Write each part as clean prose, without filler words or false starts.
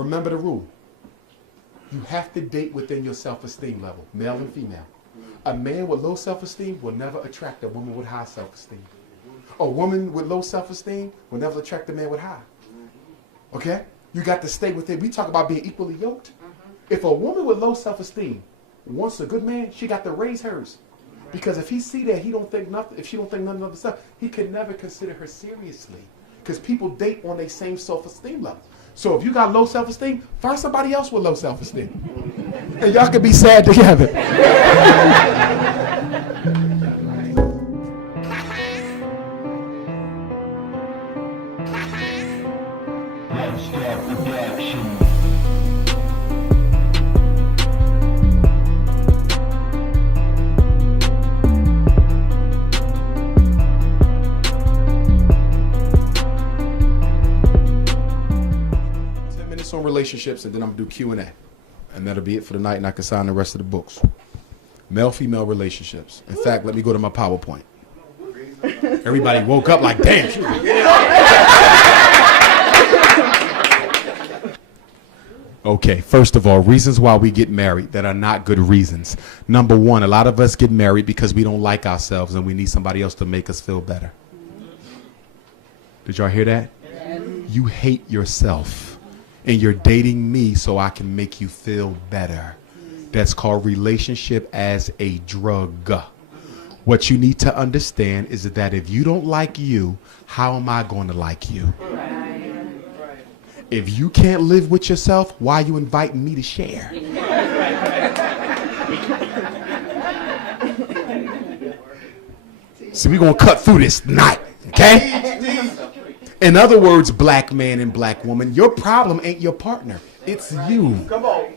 Remember the rule. You have to date within your self-esteem level, male and female. A man with low self-esteem will never attract a woman with high self-esteem. A woman with low self-esteem will never attract a man with high. Okay? You got to stay within. We talk about being equally yoked. If a woman with low self-esteem wants a good man, she got to raise hers. Because if he see that he don't think nothing, if she don't think nothing of stuff, he can never consider her seriously. Because people date on their same self-esteem level. So if you got low self-esteem, find somebody else with low self-esteem. And y'all can be sad together. On relationships, and then I'm gonna do Q&A, and that'll be it for the night, and I can sign the rest of the books. Male-female relationships. In fact, let me go to my PowerPoint. Everybody woke up like, damn. Okay, first of all, reasons why we get married that are not good reasons. Number one, a lot of us get married because we don't like ourselves and we need somebody else to make us feel better. Did y'all hear that? You hate yourself. And you're dating me so I can make you feel better. That's called relationship as a drug. What you need to understand is that if you don't like you, how am I going to like you? If you can't live with yourself, why are you inviting me to share? So we're going to cut through this tonight, okay? In other words, black man and black woman, your problem ain't your partner. It's you. Come on.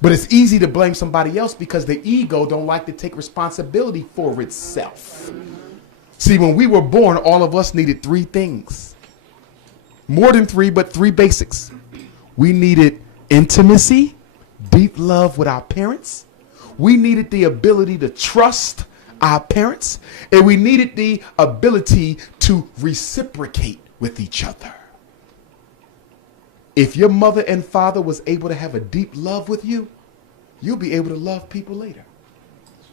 But it's easy to blame somebody else because the ego don't like to take responsibility for itself. See, when we were born, all of us needed three things. More than three, but three basics. We needed intimacy, deep love with our parents. We needed the ability to trust our parents, and we needed the ability to reciprocate with each other. If your mother and father was able to have a deep love with you, you'll be able to love people later.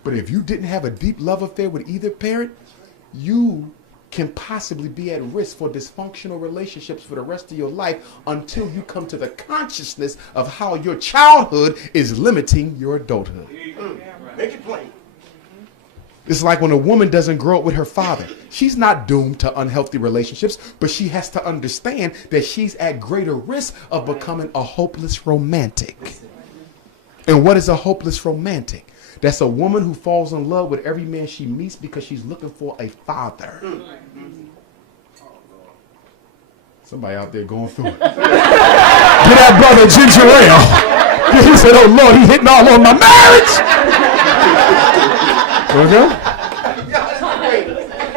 But if you didn't have a deep love affair with either parent, you can possibly be at risk for dysfunctional relationships for the rest of your life until you come to the consciousness of how your childhood is limiting your adulthood. Make it plain. It's like when a woman doesn't grow up with her father. She's not doomed to unhealthy relationships, but she has to understand that she's at greater risk of becoming a hopeless romantic. And what is a hopeless romantic? That's a woman who falls in love with every man she meets because she's looking for a father. Somebody out there going through it. Get that brother ginger ale. He said, oh Lord, he hitting all on my marriage. Okay?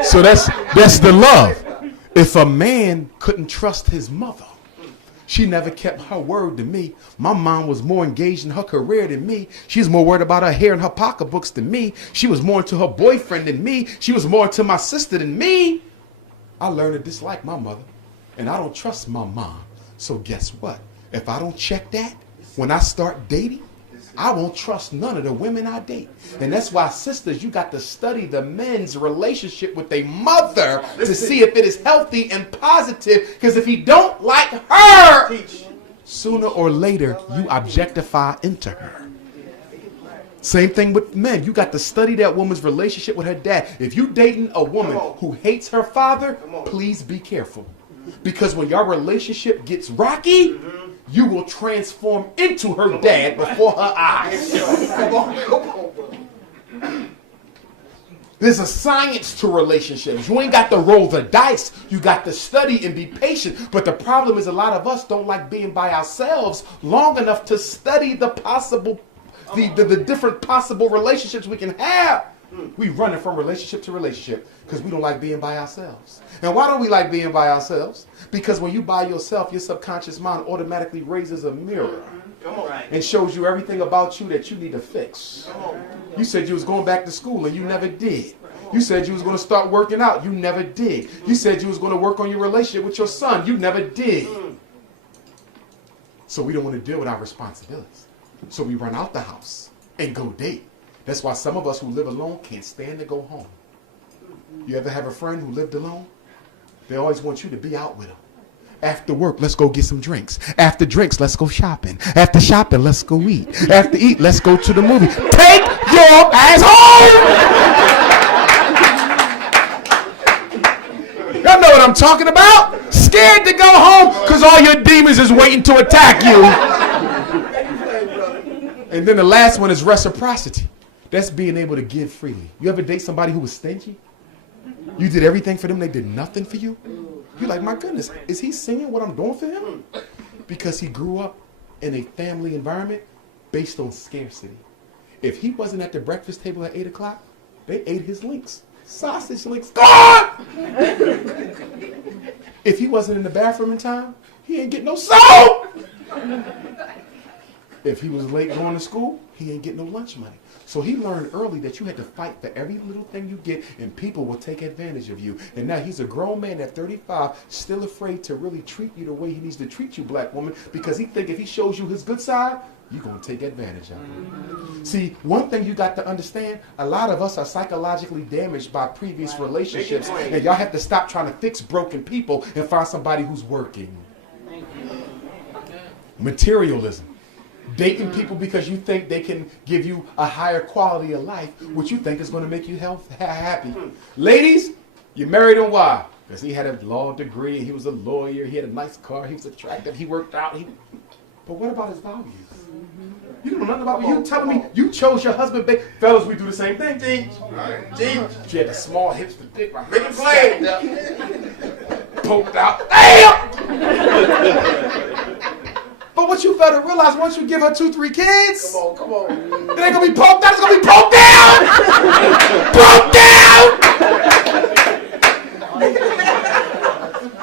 So that's the love. If a man couldn't trust his mother, she never kept her word to me. My mom was more engaged in her career than me. She was more worried about her hair and her pocketbooks than me. She was more into her boyfriend than me. She was more into my sister than me. I learned to dislike my mother, and I don't trust my mom. So guess what? If I don't check that, when I start dating, I won't trust none of the women I date. And that's why, sisters, you got to study the men's relationship with their mother to see if it is healthy and positive. Because if he don't like her, sooner or later, you objectify into her. Same thing with men. You got to study that woman's relationship with her dad. If you dating a woman who hates her father, please be careful. Because when your relationship gets rocky, you will transform into her dad before her eyes. There's a science to relationships. You ain't got to roll the dice. You got to study and be patient. But the problem is a lot of us don't like being by ourselves long enough to study the different possible relationships we can have. We running from relationship to relationship because we don't like being by ourselves. And why don't we like being by ourselves? Because when you by yourself, your subconscious mind automatically raises a mirror and shows you everything about you that you need to fix. You said you was going back to school and you never did. You said you was going to start working out. You never did. You said you was going to work on your relationship with your son. You never did. So we don't want to deal with our responsibilities. So we run out the house and go date. That's why some of us who live alone can't stand to go home. You ever have a friend who lived alone? They always want you to be out with them. After work, let's go get some drinks. After drinks, let's go shopping. After shopping, let's go eat. After eat, let's go to the movie. Take your ass home! Y'all know what I'm talking about? Scared to go home because all your demons is waiting to attack you. And then the last one is reciprocity. That's being able to give freely. You ever date somebody who was stingy? You did everything for them, they did nothing for you? You're like, my goodness, is he seeing what I'm doing for him? Because he grew up in a family environment based on scarcity. If he wasn't at the breakfast table at 8 o'clock, they ate his links. Sausage links, gone! If he wasn't in the bathroom in time, he ain't getting no soap! If he was late going to school, he ain't getting no lunch money. So he learned early that you had to fight for every little thing you get, and people will take advantage of you. And now he's a grown man at 35, still afraid to really treat you the way he needs to treat you, black woman, because he think if he shows you his good side, you're going to take advantage of him. See, one thing you got to understand, a lot of us are psychologically damaged by previous relationships, and y'all have to stop trying to fix broken people and find somebody who's working. Materialism. Dating people because you think they can give you a higher quality of life, which you think is going to make you happy. Ladies, you married him why? Because he had a law degree, he was a lawyer, he had a nice car, he was attractive, he worked out. But what about his values? You don't know nothing about me. You telling me you chose your husband. Fellas, we do the same thing. She had the small hips, the dick, right? Make it play. Poked out. Damn! But what you better realize, once you give her 2-3 kids, come on. It ain't gonna be poked out, it's gonna be poked down! Poked down!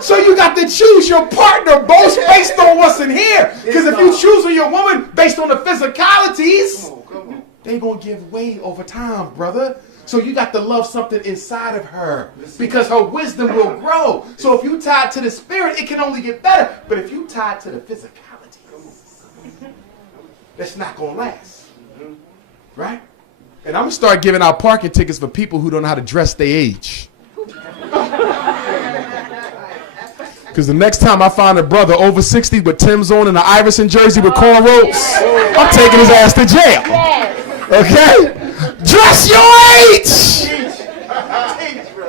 So you got to choose your partner both based on what's in here. Because if you choose your woman based on the physicalities, they gonna give way over time, brother. So you got to love something inside of her because her wisdom will grow. So if you tied to the spirit, it can only get better. But if you tied to the physicalities, that's not going to last. Right? And I'm going to start giving out parking tickets for people who don't know how to dress their age. Because the next time I find a brother over 60 with Tim's on and an Iverson jersey with cornrows, I'm taking his ass to jail. Okay? Dress your age!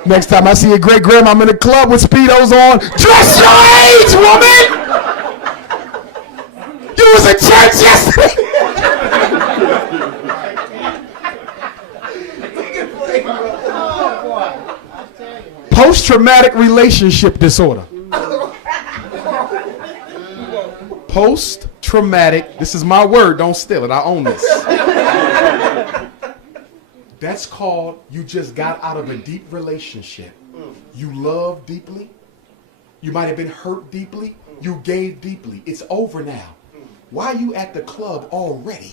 Next time I see a great grandma in the club with Speedos on, dress your age, woman! You was in church yesterday! Post-traumatic relationship disorder. Post-traumatic, this is my word, don't steal it, I own this. That's called you just got out of a deep relationship. You love deeply. You might have been hurt deeply. You gave deeply. It's over now. Why are you at the club already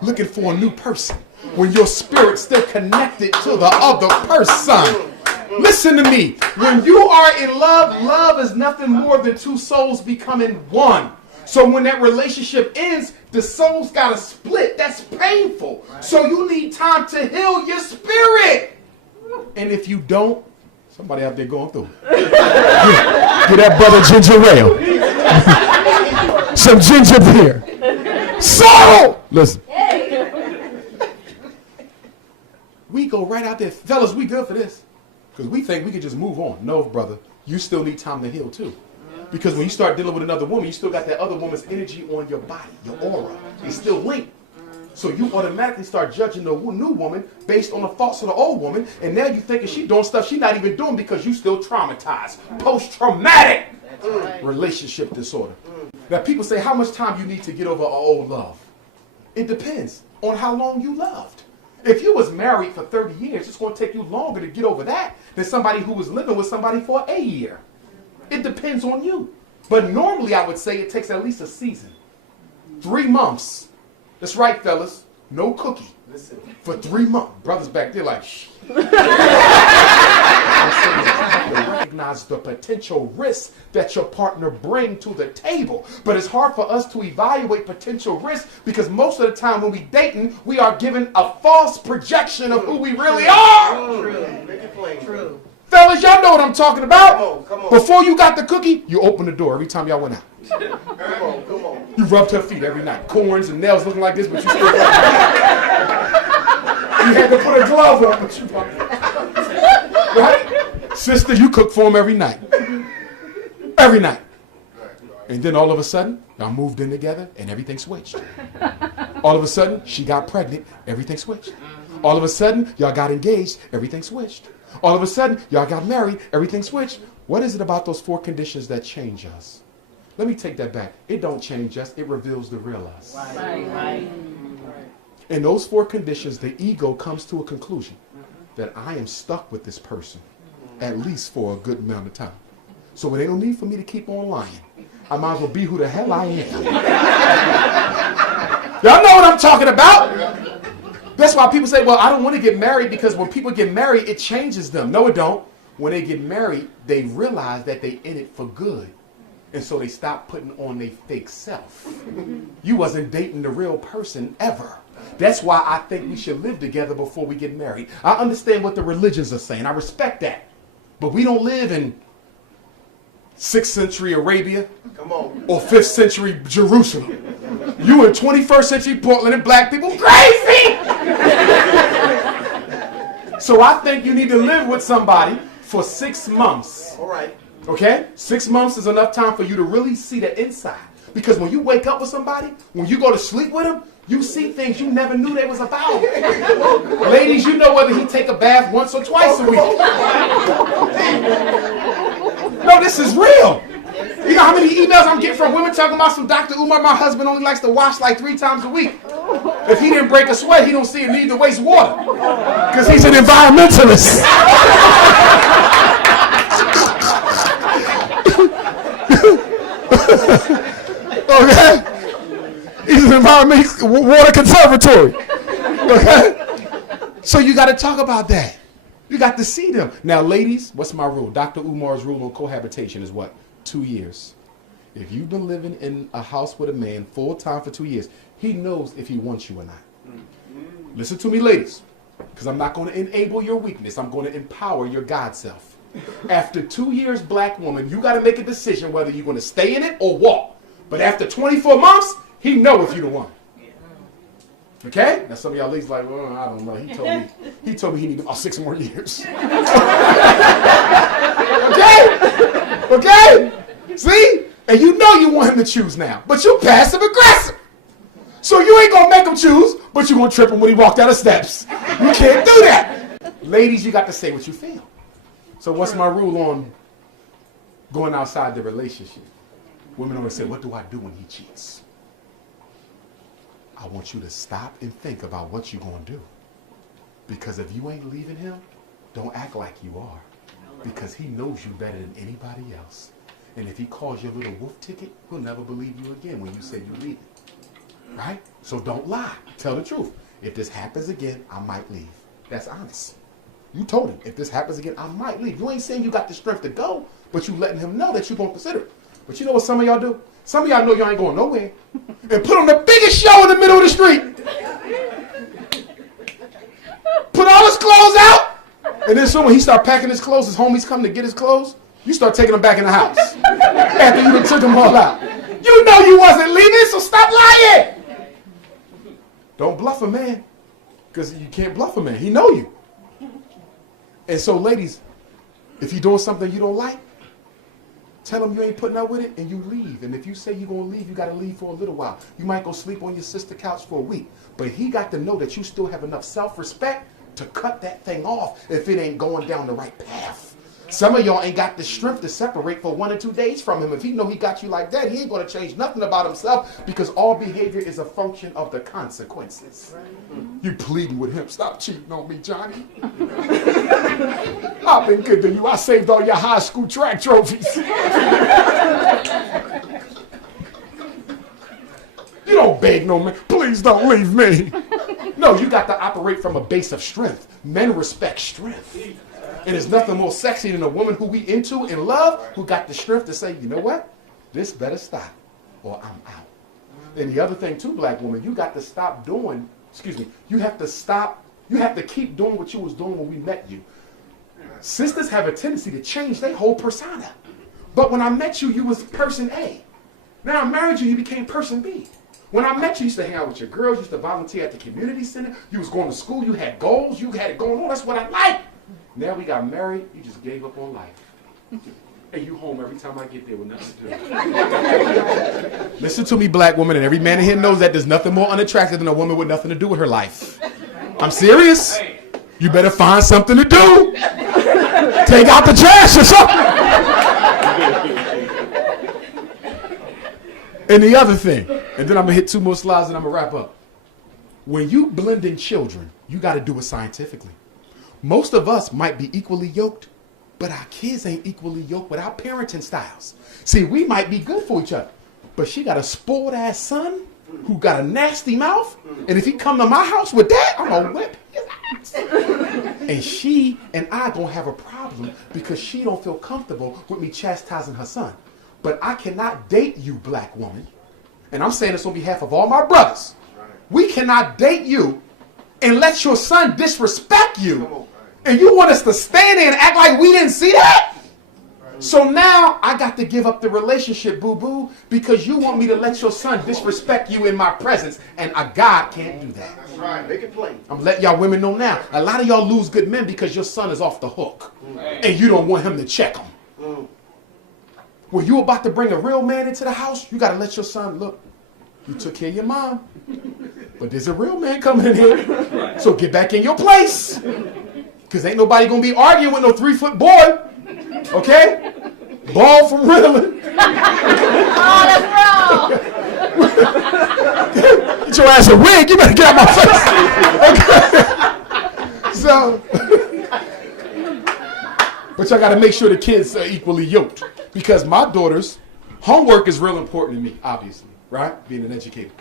looking for a new person when your spirit's still connected to the other person? Listen to me. When you are in love, love is nothing more than two souls becoming one. So when that relationship ends, the souls got to split. That's painful. So you need time to heal your spirit. And if you don't, somebody out there going through it. Get that brother ginger ale. Some ginger beer. So, listen. We go right out there. Fellas, we good for this. Because we think we can just move on. No, brother. You still need time to heal too. Because when you start dealing with another woman, you still got that other woman's energy on your body, your aura. It's still linked. So you automatically start judging the new woman based on the faults of the old woman. And now you thinking she doing stuff she not even doing because you still traumatized. Post-traumatic relationship disorder. Now people say how much time you need to get over an old love. It depends on how long you loved. If you was married for 30 years, it's going to take you longer to get over that than somebody who was living with somebody for a year. It depends on you. But normally I would say it takes at least a season. 3 months. That's right, fellas. No cookie. Listen. For 3 months. Brothers back there like, shh. recognize the potential risks that your partner bring to the table. But it's hard for us to evaluate potential risks because most of the time when we dating, we are given a false projection of who we really are. True. Fellas, y'all know what I'm talking about. Come on. Before you got the cookie, you opened the door every time y'all went out. Come on. You rubbed her feet every night. Corns and nails looking like this, but you still rubbed. You had to put a glove on, but you right? Sister, you cook for him every night. Every night. And then all of a sudden, y'all moved in together and everything switched. All of a sudden, she got pregnant, everything switched. All of a sudden, y'all got engaged, everything switched. All of a sudden, y'all got married, everything switched. What is it about those 4 conditions that change us? Let me take that back. It don't change us, it reveals the real us. Right. In those 4 conditions, the ego comes to a conclusion that I am stuck with this person at least for a good amount of time. So it ain't no need for me to keep on lying. I might as well be who the hell I am. Y'all know what I'm talking about. That's why people say, well, I don't want to get married because when people get married, it changes them. No, it don't. When they get married, they realize that they in it for good. And so they stop putting on their fake self. You wasn't dating the real person ever. That's why I think we should live together before we get married. I understand what the religions are saying. I respect that. But we don't live in 6th century Arabia or 5th century Jerusalem. You in 21st century Portland and black people crazy! So I think you need to live with somebody for 6 months. All right. Okay? 6 months is enough time for you to really see the inside. Because when you wake up with somebody, when you go to sleep with them, you see things you never knew they was about. Ladies, you know whether he take a bath once or twice a week. No, this is real. You know how many emails I'm getting from women talking about some Dr. Umar, my husband only likes to wash like 3 times a week. If he didn't break a sweat, he don't see a need to waste water. Because he's an environmentalist. Okay? He's an environmental water conservatory. Okay? So you got to talk about that. You got to see them. Now, ladies, what's my rule? Dr. Umar's rule on cohabitation is what? 2 years. If you've been living in a house with a man full time for 2 years, he knows if he wants you or not. Listen to me, ladies, because I'm not going to enable your weakness. I'm going to empower your God self. After 2 years, black woman, you got to make a decision whether you're going to stay in it or walk. But after 24 months, he know if you the one. Okay? Now some of y'all ladies like, well, I don't know. He told me he needed about 6 more years. Okay? See? And you know you want him to choose now. But you passive aggressive. So you ain't going to make him choose, but you're going to trip him when he walked down the steps. You can't do that. Ladies, you got to say what you feel. So what's my rule on going outside the relationship? Women always say, what do I do when he cheats? I want you to stop and think about what you're going to do. Because if you ain't leaving him, don't act like you are. Because he knows you better than anybody else. And if he calls you a little wolf ticket, he'll never believe you again when you say you're leaving. Right? So don't lie. Tell the truth. If this happens again, I might leave. That's honest. You told him, if this happens again, I might leave. You ain't saying you got the strength to go, but you letting him know that you're going to consider it. But you know what some of y'all do? Some of y'all know y'all ain't going nowhere. And put on the biggest show in the middle of the street. Put all his clothes out. And then soon when he start packing his clothes, his homies come to get his clothes, you start taking them back in the house. After you done took them all out. You know you wasn't leaving, so stop lying. Don't bluff a man. Because you can't bluff a man. He know you. And so ladies, if you're doing something you don't like, tell him you ain't putting up with it and you leave. And if you say you're going to leave, you got to leave for a little while. You might go sleep on your sister's couch for a week. But he got to know that you still have enough self-respect to cut that thing off if it ain't going down the right path. Some of y'all ain't got the strength to separate for 1 or 2 days from him. If he know he got you like that, he ain't going to change nothing about himself because all behavior is a function of the consequences. You pleading with him, stop cheating on me, Johnny. I've been good to you. I saved all your high school track trophies. You don't beg no man, please don't leave me. No, you got to operate from a base of strength. Men respect strength. And there's nothing more sexy than a woman who we into and love, who got the strength to say, you know what? This better stop or I'm out. And the other thing too, black woman, you got to stop doing, you have to keep doing what you was doing when we met you. Sisters have a tendency to change their whole persona. But when I met you, you was person A. Now I married you, you became person B. When I met you, you used to hang out with your girls, you used to volunteer at the community center, you was going to school, you had goals, you had it going on, that's what I like. Now we got married, you just gave up on life. And you home every time I get there with nothing to do. Listen to me, black woman, and every man in here knows that there's nothing more unattractive than a woman with nothing to do with her life. I'm serious. You better find something to do. Take out the trash or something. And the other thing, and then I'm going to hit 2 more slides and I'm going to wrap up. When you blend in children, you got to do it scientifically. Most of us might be equally yoked, but our kids ain't equally yoked with our parenting styles. See, we might be good for each other, but she got a spoiled ass son who got a nasty mouth, and if he come to my house with that, I'm going to whip his ass. And she and I going to have a problem because she don't feel comfortable with me chastising her son. But I cannot date you, black woman. And I'm saying this on behalf of all my brothers. We cannot date you and let your son disrespect you. And you want us to stand there and act like we didn't see that? So now I got to give up the relationship, boo-boo, because you want me to let your son disrespect you in my presence. And a God can't do that. That's right. Make it plain. I'm letting y'all women know now. A lot of y'all lose good men because your son is off the hook. And you don't want him to check him. When you about to bring a real man into the house, you got to let your son, look, you took care of your mom, but there's a real man coming in here. So get back in your place. Because ain't nobody going to be arguing with no 3-foot boy. Okay? Ball from Ritalin. Oh, that's wrong. Get your ass a wig. You better get out my face. Okay? So, but y'all got to make sure the kids are equally yoked. Because my daughters, homework is real important to me, obviously, right? Being an educator.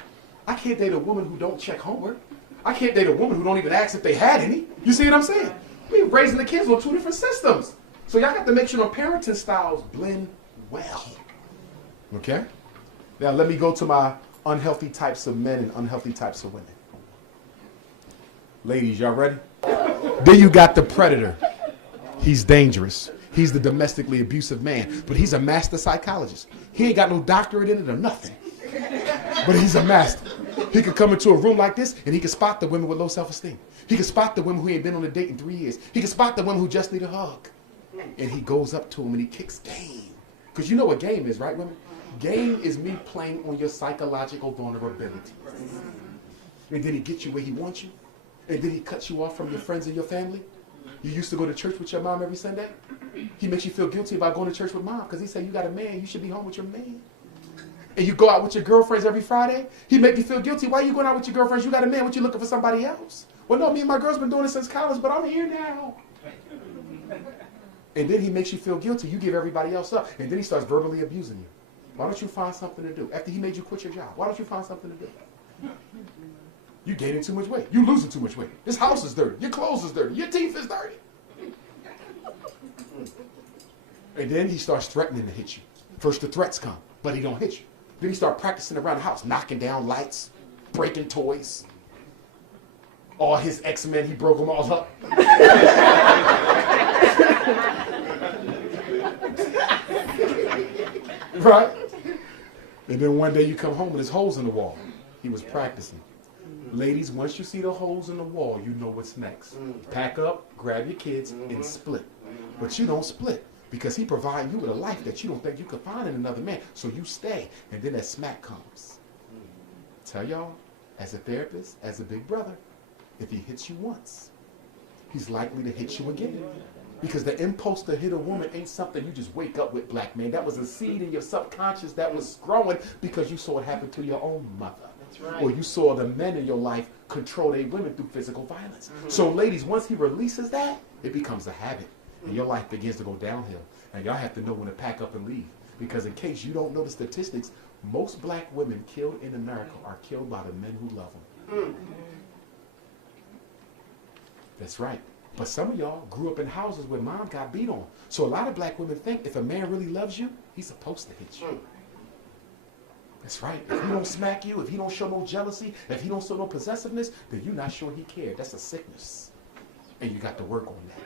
I can't date a woman who don't check homework. I can't date a woman who don't even ask if they had any. You see what I'm saying? We're raising the kids on 2 different systems. So y'all got to make sure the parenting styles blend well. Okay? Now let me go to my unhealthy types of men and unhealthy types of women. Ladies, y'all ready? Then you got the predator. He's dangerous. He's the domestically abusive man, but he's a master psychologist. He ain't got no doctorate in it or nothing, but he's a master. He could come into a room like this and he could spot the women with low self-esteem. He could spot the women who ain't been on a date in 3 years. He could spot the women who just need a hug. And he goes up to them and he kicks game. Because you know what game is, right, women? Game is me playing on your psychological vulnerability. And then he gets you where he wants you. And then he cuts you off from your friends and your family. You used to go to church with your mom every Sunday. He makes you feel guilty about going to church with mom because he said, you got a man, you should be home with your man. And you go out with your girlfriends every Friday. He make you feel guilty. Why are you going out with your girlfriends? You got a man. What you looking for somebody else? Well, no, me and my girl's been doing it since college, but I'm here now. And then he makes you feel guilty. You give everybody else up. And then he starts verbally abusing you. Why don't you find something to do? After he made you quit your job, why don't you find something to do? You gaining too much weight. You losing too much weight. This house is dirty. Your clothes is dirty. Your teeth is dirty. And then he starts threatening to hit you. First the threats come, but he don't hit you. Then he starts practicing around the house, knocking down lights, breaking toys. All his X-Men, he broke them all up. Right? And then one day you come home and there's holes in the wall. He was practicing. Ladies, once you see the holes in the wall, you know what's next. Pack up, grab your kids, and split. But you don't split because he provides you with a life that you don't think you could find in another man. So you stay, and then that smack comes. Tell y'all, as a therapist, as a big brother, if he hits you once, he's likely to hit you again. Because the impulse to hit a woman ain't something you just wake up with, black man. That was a seed in your subconscious that was growing because you saw it happen to your own mother. Right. Or you saw the men in your life control their women through physical violence. So ladies, once he releases that, it becomes a habit. And your life begins to go downhill. And y'all have to know when to pack up and leave. Because in case you don't know the statistics, most black women killed in America are killed by the men who love them. That's right. But some of y'all grew up in houses where mom got beat on. So a lot of black women think if a man really loves you, he's supposed to hit you. That's right. If he don't smack you, if he don't show no jealousy, if he don't show no possessiveness, then you're not sure he cared. That's a sickness. And you got to work on that.